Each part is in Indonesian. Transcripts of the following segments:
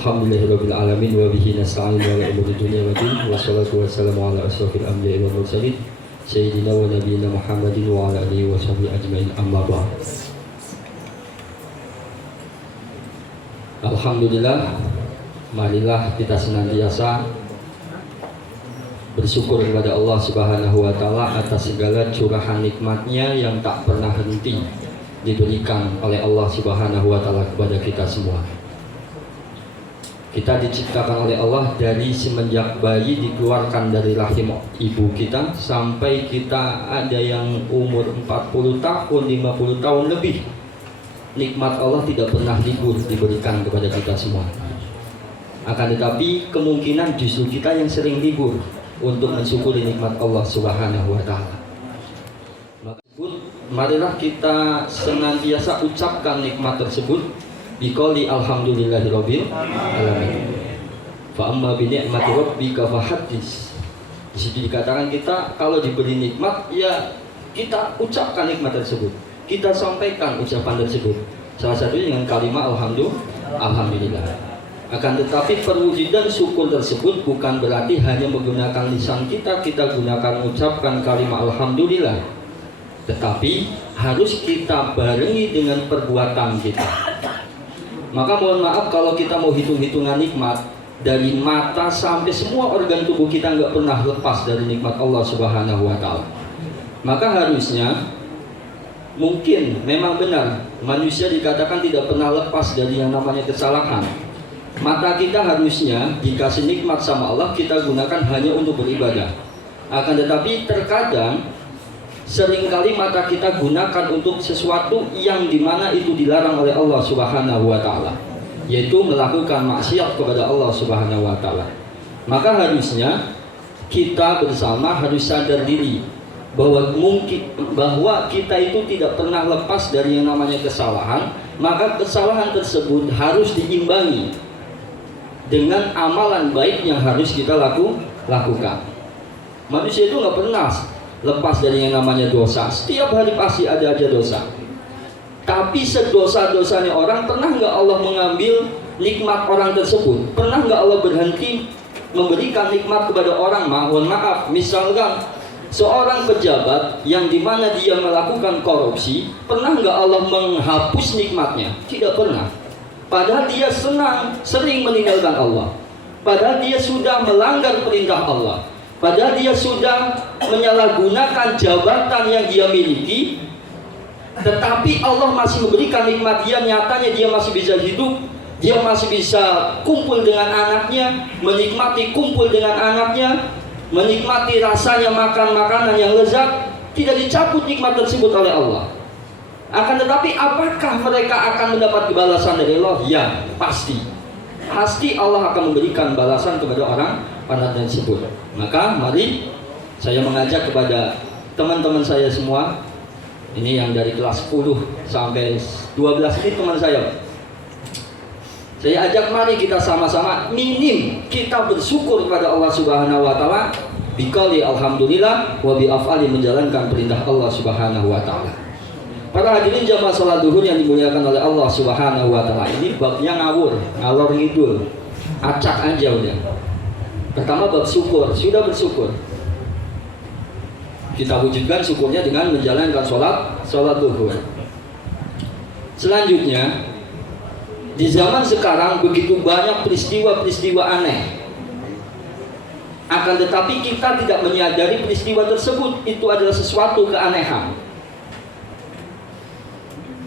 Alhamdulillahirabbil alamin wa bihi nasta'in wa ala umuri dunya wa din wassalatu wassalamu ala asyrofil anbiya'i wal mursalin sayyidina wa nabiyina Muhammadin wa ala alihi wa sahbihi ajmain amma ba'd. Alhamdulillah, marilah kita senantiasa bersyukur kepada Allah Subhanahu wa taala atas segala curahan nikmatnya yang tak pernah henti diberikan oleh Allah Subhanahu wa taala kepada kita semua. Kita diciptakan oleh Allah dari semenjak bayi dikeluarkan dari rahim ibu kita sampai kita ada yang umur 40 tahun, 50 tahun lebih. Nikmat Allah tidak pernah libur diberikan kepada kita semua. Akan tetapi kemungkinan justru kita yang sering libur untuk mensyukuri nikmat Allah Subhanahu wa taala. Marilah kita senantiasa ucapkan nikmat tersebut biqouli alhamdulillahirabbil alamin. Fa amma bi ni'mati rabbika fahaddits. Di situ dikatakan kita kalau diberi nikmat ya kita ucapkan nikmat tersebut. Kita sampaikan ucapan tersebut. Salah satunya dengan kalimat alhamdulillah. Akan tetapi perwujudan syukur tersebut bukan berarti hanya menggunakan lisan kita gunakan mengucapkan kalimat alhamdulillah. Tetapi harus kita barengi dengan perbuatan kita. Maka mohon maaf kalau kita mau hitung-hitungan nikmat, dari mata sampai semua organ tubuh kita nggak pernah lepas dari nikmat Allah Subhanahu wa taala. Maka harusnya mungkin memang benar manusia dikatakan tidak pernah lepas dari yang namanya kesalahan. Mata kita harusnya dikasih nikmat sama Allah kita gunakan hanya untuk beribadah. Akan tetapi terkadang seringkali mata kita gunakan untuk sesuatu yang dimana itu dilarang oleh Allah Subhanahu wa taala, yaitu melakukan maksiat kepada Allah Subhanahu wa taala. Maka harusnya kita bersama harus sadar diri bahwa kita itu tidak pernah lepas dari yang namanya kesalahan. Maka kesalahan tersebut harus diimbangi dengan amalan baik yang harus kita lakukan. Manusia itu nggak pernah lepas dari yang namanya dosa. Setiap hari pasti ada aja dosa. Tapi sedosa-dosanya orang, pernah nggak Allah mengambil nikmat orang tersebut? Pernah nggak Allah berhenti memberikan nikmat kepada orang? Mohon maaf, misalkan seorang pejabat yang dimana dia melakukan korupsi, pernah nggak Allah menghapus nikmatnya? Tidak pernah. Padahal dia sering meninggalkan Allah. Padahal dia sudah melanggar perintah Allah. Padahal dia sudah menyalahgunakan jabatan yang dia miliki, tetapi Allah masih memberikan nikmat dia. Nyatanya dia masih bisa hidup, dia masih bisa kumpul dengan anaknya, menikmati kumpul dengan anaknya, menikmati rasanya makan makanan yang lezat. Tidak dicabut nikmat tersebut oleh Allah. Akan tetapi apakah mereka akan mendapat balasan dari Allah? Ya, pasti. Pasti Allah akan memberikan balasan kepada orang pada tersebut. Maka mari saya mengajak kepada teman-teman saya semua, ini yang dari kelas 10 sampai 12 ini teman saya. Saya ajak mari kita sama-sama minim kita bersyukur kepada Allah Subhanahu wa taala biqouli alhamdulillah wa bi af'ali menjalankan perintah Allah Subhanahu wa taala. Para hadirin jamaah salat zuhur yang dimuliakan oleh Allah Subhanahu wa taala, ini babnya ngalor ngidul. Acak aja udah. Pertama bab syukur, sudah bersyukur. Kita wujudkan syukurnya dengan menjalankan sholat zuhur. Selanjutnya, di zaman sekarang begitu banyak peristiwa-peristiwa aneh. Akan tetapi kita tidak menyadari peristiwa tersebut itu adalah sesuatu keanehan.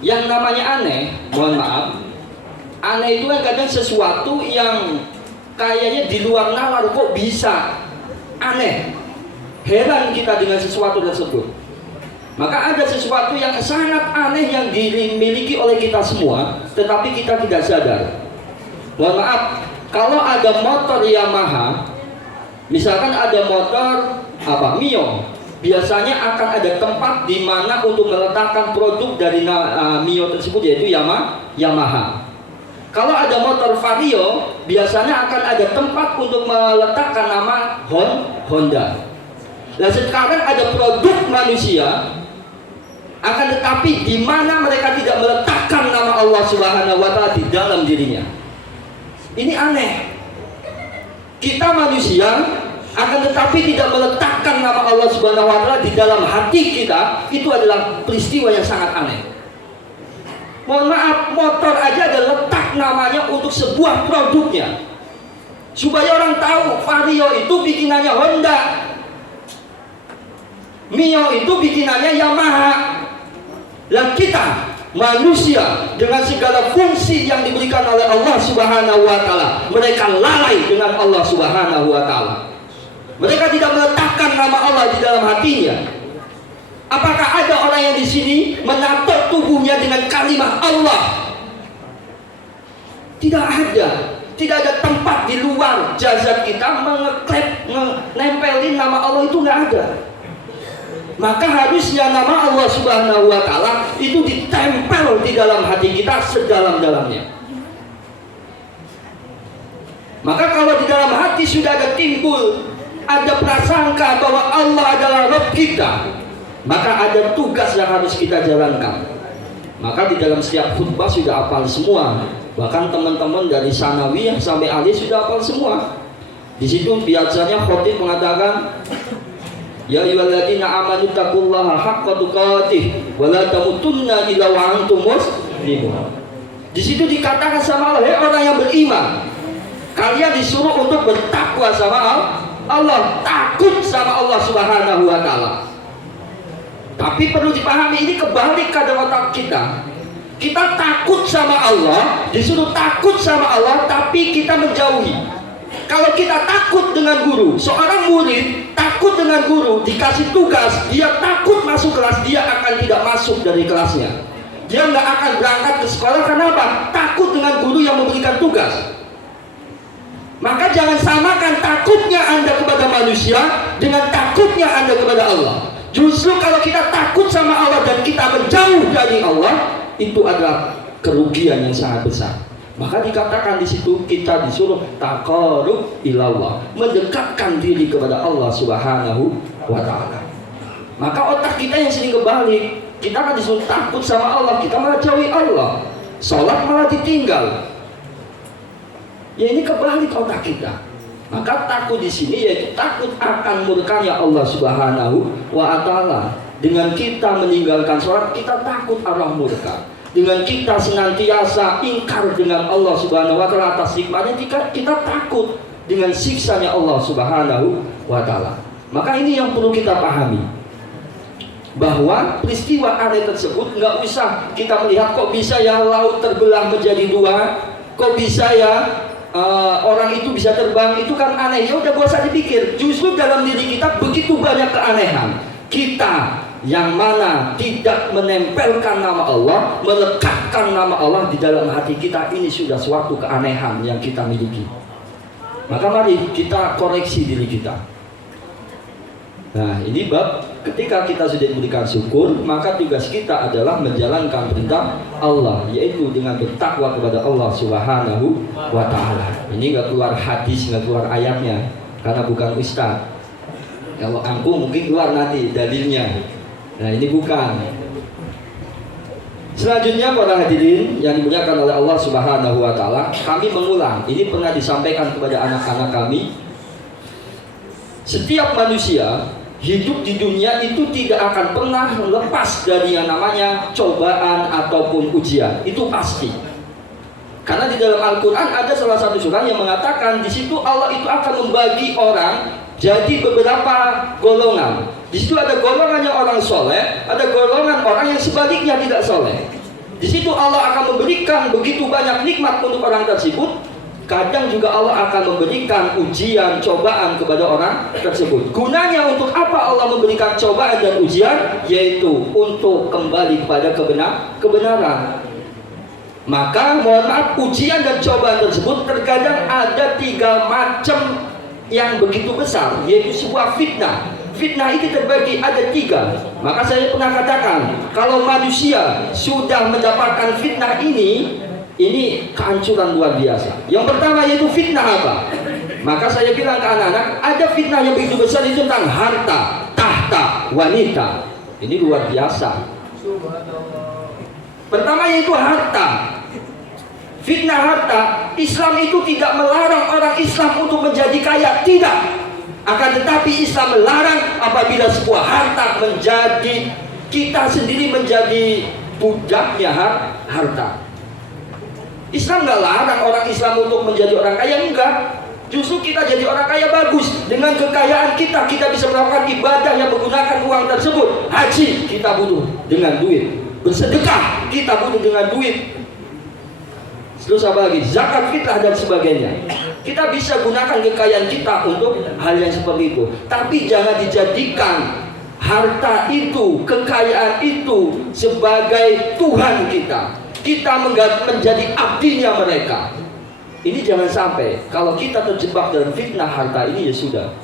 Yang namanya aneh, mohon maaf, aneh itu kan kadang sesuatu yang kayaknya di luar nalar, kok bisa aneh, heran kita dengan sesuatu tersebut. Maka ada sesuatu yang sangat aneh yang dimiliki oleh kita semua, tetapi kita tidak sadar. Mohon maaf, kalau ada motor Yamaha, misalkan ada motor Mio, biasanya akan ada tempat di mana untuk meletakkan produk dari Mio tersebut, yaitu Yamaha. Kalau ada motor Vario, biasanya akan ada tempat untuk meletakkan nama Honda. Nah sekarang ada produk manusia, akan tetapi di mana mereka tidak meletakkan nama Allah Subhanahu wa taala di dalam dirinya. Ini aneh. Kita manusia akan tetapi tidak meletakkan nama Allah Subhanahu wa taala di dalam hati kita, itu adalah peristiwa yang sangat aneh. Mohon maaf, motor aja ada letak namanya untuk sebuah produknya, supaya orang tahu Vario itu bikinannya Honda, Mio itu bikinannya Yamaha. Lah kita manusia dengan segala fungsi yang diberikan oleh Allah Subhanahu wa taala, mereka lalai dengan Allah Subhanahu wa taala. Mereka tidak meletakkan nama Allah di dalam hatinya. Apakah ada orang yang di sini menato tubuhnya dengan kalimat Allah? Tidak ada. Tidak ada tempat di luar jasad kita nempelin nama Allah, itu nggak ada. Maka harusnya nama Allah Subhanahu wa taala itu ditempel di dalam hati kita sedalam-dalamnya. Maka kalau di dalam hati sudah ada timbul, ada prasangka bahwa Allah adalah Rabb kita, maka ada tugas yang harus kita jalankan. Maka di dalam setiap khutbah sudah hafal semua. Bahkan teman-teman dari sanawiyah sampai alis sudah hafal semua. Di situ biasanya khatib mengatakan, ya ayyuhalladzina amanu taqullaha haqqa tuqatih wa la tamutunna illa wa antum muslimun. Di situ dikatakan sama Allah, hei orang yang beriman, kalian disuruh untuk bertakwa sama Allah, takut sama Allah Subhanahu wa taala. Tapi perlu dipahami, ini kebalik kadang otak kita. Kita takut sama Allah, disuruh takut sama Allah, tapi kita menjauhi. Kalau kita takut dengan guru, seorang murid takut dengan guru, dikasih tugas, dia takut masuk kelas, dia akan tidak masuk dari kelasnya. Dia nggak akan berangkat ke sekolah. Kenapa? Takut dengan guru yang memberikan tugas. Maka jangan samakan takutnya Anda kepada manusia dengan takutnya Anda kepada Allah. Justru kalau kita takut sama Allah dan kita menjauh dari Allah, itu adalah kerugian yang sangat besar. Maka dikatakan di situ kita disuruh taqarrub ilallah, mendekatkan diri kepada Allah Subhanahu wa taala. Maka otak kita yang sering kebalik, kita kan disuruh takut sama Allah, kita malah jauhi Allah. Salat malah ditinggal. Ya ini kebalik otak kita. Maka takut di sini yaitu takut akan murkanya Allah Subhanahu wa taala. Dengan kita meninggalkan sholat, kita takut Allah murka. Dengan kita senantiasa ingkar dengan Allah Subhanahu wa taala atas nikmatnya, kita takut dengan siksanya Allah Subhanahu wa taala. Maka ini yang perlu kita pahami, bahwa peristiwa aneh tersebut nggak usah kita melihat kok bisa ya laut terbelah menjadi dua, kok bisa ya orang itu bisa terbang, itu kan aneh. Ya udah gak usah dipikir. Justru dalam diri kita begitu banyak keanehan. Kita yang mana tidak menempelkan nama Allah, melekatkan nama Allah di dalam hati kita, ini sudah suatu keanehan yang kita miliki. Maka mari kita koreksi diri kita. Nah ini bab ketika kita sudah diberikan syukur, maka tugas kita adalah menjalankan perintah Allah, yaitu dengan bertakwa kepada Allah Subhanahu wa taala. Ini nggak keluar hadis, nggak keluar ayatnya, karena bukan ustaz. Kalau angku mungkin keluar nanti dalilnya. Nah ini bukan. Selanjutnya para hadirin yang dimuliakan oleh Allah Subhanahu wa taala, kami mengulang, ini pernah disampaikan kepada anak-anak kami. Setiap manusia hidup di dunia itu tidak akan pernah lepas dari yang namanya cobaan ataupun ujian. Itu pasti. Karena di dalam Al-Quran ada salah satu surah yang mengatakan di situ Allah itu akan membagi orang jadi beberapa golongan. Di situ ada golongan yang orang soleh, ada golongan orang yang sebaliknya tidak soleh. Di situ Allah akan memberikan begitu banyak nikmat untuk orang tersebut. Kadang juga Allah akan memberikan ujian, cobaan kepada orang tersebut. Gunanya untuk apa Allah memberikan cobaan dan ujian? Yaitu untuk kembali kepada kebenaran. Maka mohon maaf, ujian dan cobaan tersebut terkadang ada 3 macam yang begitu besar, yaitu sebuah fitnah. Fitnah itu terbagi ada 3. Maka saya pernah katakan, kalau manusia sudah mendapatkan fitnah ini kehancuran luar biasa. Yang pertama yaitu fitnah apa? Maka saya bilang ke anak-anak, ada fitnah yang begitu besar itu tentang harta, tahta, wanita. Ini luar biasa. Pertama yaitu harta. Fitnah harta, Islam itu tidak melarang orang Islam untuk menjadi kaya, tidak. Akan tetapi Islam melarang apabila sebuah harta menjadi, kita sendiri menjadi budaknya harta. Islam nggak larang orang Islam untuk menjadi orang kaya, enggak. Justru kita jadi orang kaya bagus. Dengan kekayaan kita, kita bisa melakukan ibadah yang menggunakan uang tersebut. Haji, kita butuh dengan duit. Bersedekah, kita butuh dengan duit. Terus apa lagi? Zakat fitrah dan sebagainya. Kita bisa gunakan kekayaan kita untuk hal yang seperti itu. Tapi jangan dijadikan harta itu, kekayaan itu sebagai Tuhan kita. Kita menjadi abdinya mereka. Ini jangan sampai. Kalau kita terjebak dalam fitnah harta ini, ya sudah.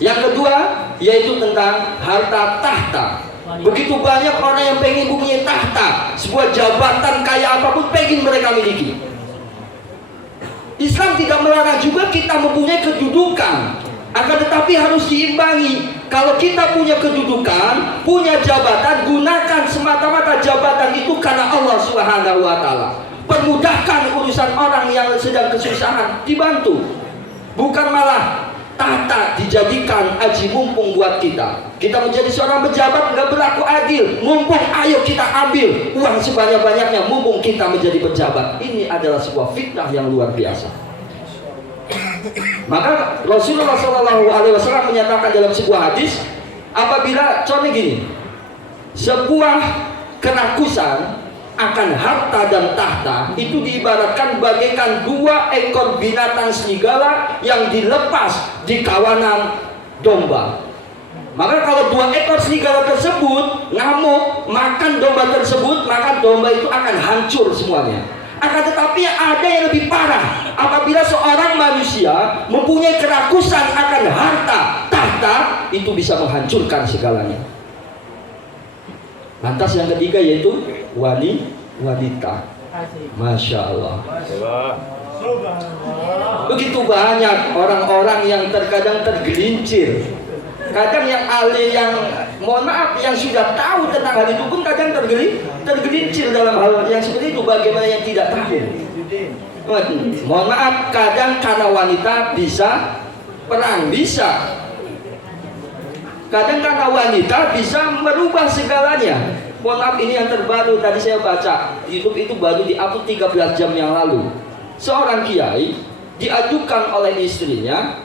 Yang kedua, yaitu tentang harta tahta. Begitu banyak orang yang pengen mempunyai tahta, sebuah jabatan kaya apapun pengen mereka miliki. Islam tidak melarang juga kita mempunyai kedudukan, akan tetapi harus diimbangi. Kalau kita punya kedudukan, punya jabatan, gunakan semata-mata jabatan itu karena Allah Subhanahu wa Ta'ala. Permudahkan urusan orang yang sedang kesusahan, dibantu. Bukan malah tahta dijadikan aji mumpung buat kita. Kita menjadi seorang pejabat nggak berlaku adil. Mumpung ayo kita ambil uang sebanyak-banyaknya, mumpung kita menjadi pejabat. Ini adalah sebuah fitnah yang luar biasa. Maka Rasulullah SAW menyatakan dalam sebuah hadis, apabila contohnya gini, sebuah kerakusan akan harta dan tahta itu diibaratkan bagaikan dua ekor binatang serigala yang dilepas di kawanan domba. Maka kalau dua ekor serigala tersebut ngamuk makan domba tersebut, maka domba itu akan hancur semuanya. Akan tetapi ada yang lebih parah, apabila seorang manusia mempunyai kerakusan akan harta tahta, itu bisa menghancurkan segalanya. Lantas yang ketiga yaitu wanita. Masya Allah. Begitu banyak orang-orang yang terkadang tergelincir. Kadang yang ahli, yang mohon maaf, yang sudah tahu tentang hal itu pun kadang tergelincir dalam hal yang seperti itu. Bagaimana yang tidak tahu? Mohon maaf, kadang karena wanita bisa perang, bisa. Kadang karena wanita bisa merubah segalanya. Mohon maaf, ini yang terbaru tadi saya baca YouTube itu baru di-upload 13 jam yang lalu. Seorang kiai diajukan oleh istrinya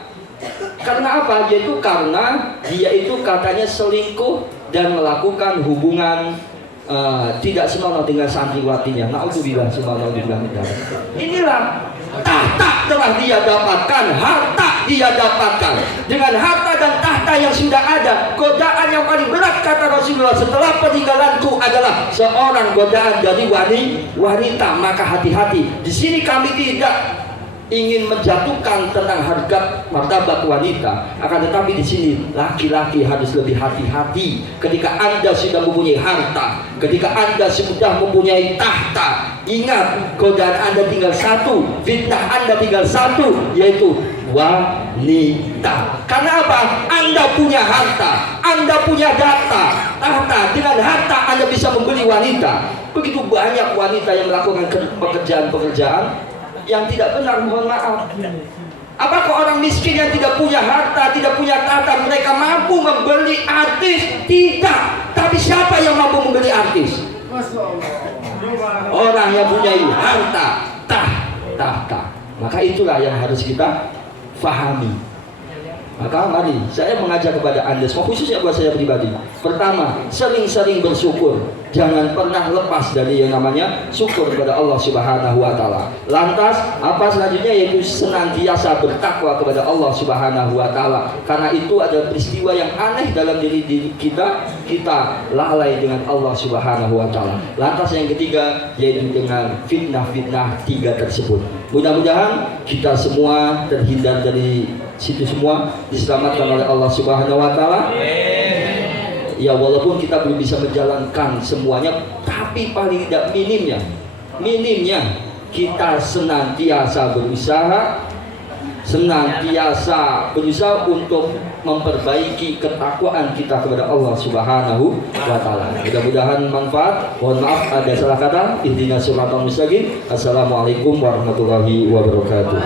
karena apa? Yaitu karena dia itu katanya selingkuh dan melakukan hubungan tidak senonoh dengan santriwatinya. Na'udzubillah, subhanallah. Inilah tahta telah dia dapatkan, harta dia dapatkan. Dengan harta dan tahta yang sudah ada, godaan yang paling berat kata Rasulullah setelah peninggalanku adalah seorang godaan dari wanita. Maka hati-hati. Di sini kami tidak ingin menjatuhkan tentang harga martabat wanita, akan tetapi di sini laki-laki harus lebih hati-hati. Ketika Anda sudah mempunyai harta, ketika Anda sudah mempunyai tahta, ingat godaan Anda tinggal satu, fitnah Anda tinggal satu, yaitu wanita. Karena apa? Anda punya harta, Anda punya tahta. Dengan harta Anda bisa membeli wanita. Begitu banyak wanita yang melakukan pekerjaan-pekerjaan yang tidak benar, mohon maaf. Apakah orang miskin yang tidak punya harta, tidak punya tahta, mereka mampu membeli artis? Tidak. Tapi siapa yang mampu membeli artis? Orang yang punya harta, tahta. Maka itulah yang harus kita fahami. Maka mari saya mengajak kepada Anda semua, khususnya buat saya pribadi. Pertama, sering-sering bersyukur. Jangan pernah lepas dari yang namanya syukur kepada Allah Subhanahu wa Ta'ala. Lantas apa selanjutnya? Yaitu senantiasa bertakwa kepada Allah Subhanahu wa Ta'ala. Karena itu adalah peristiwa yang aneh dalam diri kita. Kita lalai dengan Allah Subhanahu wa Ta'ala. Lantas yang ketiga yaitu dengan fitnah-fitnah tiga tersebut. Mudah-mudahan kita semua terhindar dari situ semua, diselamatkan oleh Allah Subhanahu wa Ta'ala. Ya, walaupun kita belum bisa menjalankan semuanya, tapi paling tidak minimnya kita senantiasa berusaha senantiasa berusaha untuk memperbaiki ketakwaan kita kepada Allah Subhanahu wa taala. Mudah-mudahan manfaat. Mohon maaf ada salah kata. Ihdinas siratal mustaqim. Assalamualaikum warahmatullahi wabarakatuh.